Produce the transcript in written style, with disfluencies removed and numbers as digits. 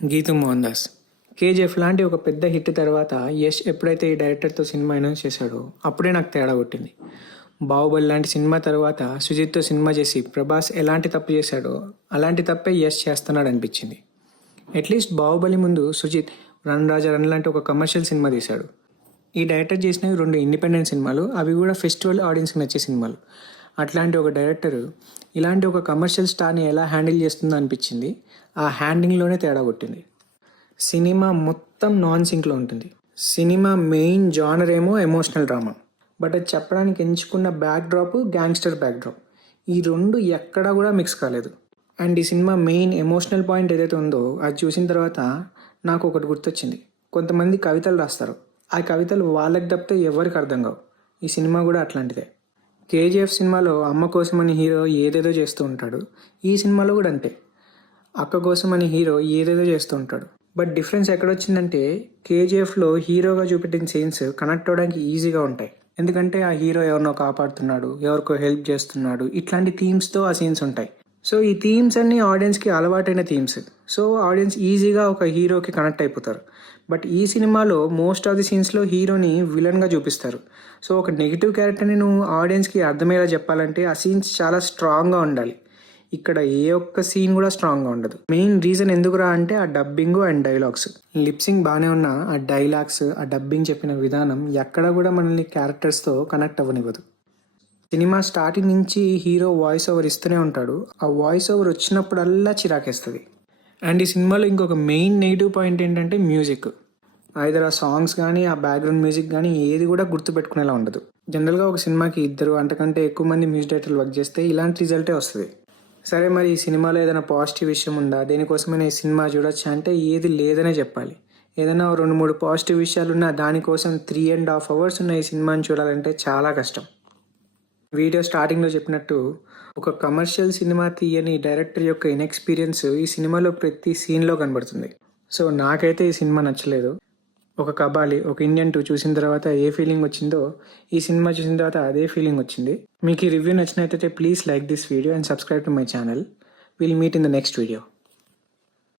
Geethu Mohan Das. KGF లాంటి ఒక పెద్ద హిట్ తర్వాత యష్ ఎప్పుడైతే ఈ డైరెక్టర్తో సినిమా అనౌన్స్ చేశాడో అప్పుడే నాకు తేడా కొట్టింది. బాహుబలి లాంటి సినిమా తర్వాత సుజిత్తో సినిమా చేసి ప్రభాస్ ఎలాంటి తప్పు చేశాడో అలాంటి తప్పే యష్ చేస్తున్నాడు అనిపించింది. అట్లీస్ట్ బాహుబలి ముందు సుజిత్ రన్ రాజా రన్ లాంటి ఒక కమర్షియల్ సినిమా తీశాడు. ఈ డైరెక్టర్ చేసినవి 2 ఇండిపెండెంట్ సినిమాలు, అవి కూడా ఫెస్టివల్ ఆడియన్స్కి నచ్చే సినిమాలు. అట్లాంటి ఒక డైరెక్టర్ ఇలాంటి ఒక కమర్షియల్ స్టార్ని ఎలా హ్యాండిల్ చేస్తుందో అనిపించింది. ఆ హ్యాండింగ్లోనే తేడా కొట్టింది. సినిమా మొత్తం నాన్ సింక్లో ఉంటుంది. సినిమా మెయిన్ జానర్ ఏమో ఎమోషనల్ డ్రామా, బట్ అది చెప్పడానికి ఎంచుకున్న back drop gangster back drop. ఈ 2 ఎక్కడా కూడా మిక్స్ కాలేదు. అండ్ ఈ సినిమా మెయిన్ ఎమోషనల్ పాయింట్ ఏదైతే ఉందో అది చూసిన తర్వాత నాకు ఒకటి గుర్తొచ్చింది. కొంతమంది కవితలు రాస్తారు, ఆ కవితలు వాళ్ళకి తప్పితే ఎవరికి అర్థం కావు. ఈ సినిమా కూడా అట్లాంటిదే. కేజీఎఫ్ సినిమాలో అమ్మ కోసమని హీరో ఏదేదో చేస్తూ ఉంటాడు, ఈ సినిమాలో కూడా అంతే. అక్క కోసమని హీరో ఏదేదో చేస్తూ ఉంటాడు. బట్ డిఫరెన్స్ ఎక్కడొచ్చిందంటే కేజీఎఫ్లో హీరోగా చూపెట్టిన సీన్స్ కనెక్ట్ అవ్వడానికి ఈజీగా ఉంటాయి. ఎందుకంటే ఆ హీరో ఎవరినో కాపాడుతున్నాడు, ఎవరికో హెల్ప్ చేస్తున్నాడు, ఇట్లాంటి థీమ్స్తో ఆ సీన్స్ ఉంటాయి. సో ఈ థీమ్స్ అన్నీ ఆడియన్స్కి అలవాటైన థీమ్స్. సో ఆడియన్స్ ఈజీగా ఒక హీరోకి కనెక్ట్ అయిపోతారు. బట్ ఈ సినిమాలో మోస్ట్ ఆఫ్ ది సీన్స్లో హీరోని విలన్గా చూపిస్తారు. సో ఒక నెగిటివ్ క్యారెక్టర్ని నువ్వు ఆడియన్స్కి అర్థమయ్యేలా చెప్పాలంటే ఆ సీన్స్ చాలా స్ట్రాంగ్గా ఉండాలి. ఇక్కడ ఏ ఒక్క సీన్ కూడా స్ట్రాంగ్గా ఉండదు. మెయిన్ రీజన్ ఎందుకురా అంటే ఆ డబ్బింగ్ అండ్ డైలాగ్స్. లిప్సింగ్ బాగానే ఉన్న ఆ డైలాగ్స్, ఆ డబ్బింగ్ చెప్పిన విధానం ఎక్కడ కూడా మనల్ని క్యారెక్టర్స్తో కనెక్ట్ అవ్వనివ్వదు. సినిమా స్టార్టింగ్ నుంచి హీరో వాయిస్ ఓవర్ ఇస్తూనే ఉంటాడు. ఆ వాయిస్ ఓవర్ వచ్చినప్పుడల్లా చిరాకేస్తుంది. అండ్ ఈ సినిమాలో ఇంకొక మెయిన్ నెగిటివ్ పాయింట్ ఏంటంటే మ్యూజిక్. ఐదర్ ఆ సాంగ్స్ కానీ ఆ బ్యాక్గ్రౌండ్ మ్యూజిక్ కానీ ఏది కూడా గుర్తుపెట్టుకునేలా ఉండదు. జనరల్గా ఒక సినిమాకి 2 అంతకంటే ఎక్కువ మంది మ్యూజిక్ డైరెక్టర్లు వర్క్ చేస్తే ఇలాంటి రిజల్టే వస్తుంది. సరే, మరి ఈ సినిమాలో ఏదైనా పాజిటివ్ విషయం ఉందా, దేనికోసమైనా ఈ సినిమా చూడొచ్చా అంటే ఏది లేదనే చెప్పాలి. ఏదైనా 2-3 పాజిటివ్ విషయాలున్నా దానికోసం 3.5 hours ఉన్న ఈ సినిమాని చూడాలంటే చాలా కష్టం. వీడియో స్టార్టింగ్లో చెప్పినట్టు ఒక కమర్షియల్ సినిమా తీయని డైరెక్టర్ యొక్క ఇన్ఎక్స్పీరియన్స్ ఈ సినిమాలో ప్రతి సీన్లో కనబడుతుంది. సో నాకైతే ఈ సినిమా నచ్చలేదు. ఒక కబాలి, ఒక ఇండియన్ 2 చూసిన తర్వాత ఏ ఫీలింగ్ వచ్చిందో ఈ సినిమా చూసిన తర్వాత అదే ఫీలింగ్ వచ్చింది. మీకు ఈ రివ్యూ నచ్చినట్లయితే please like this video and subscribe to my channel. Will meet in the next video.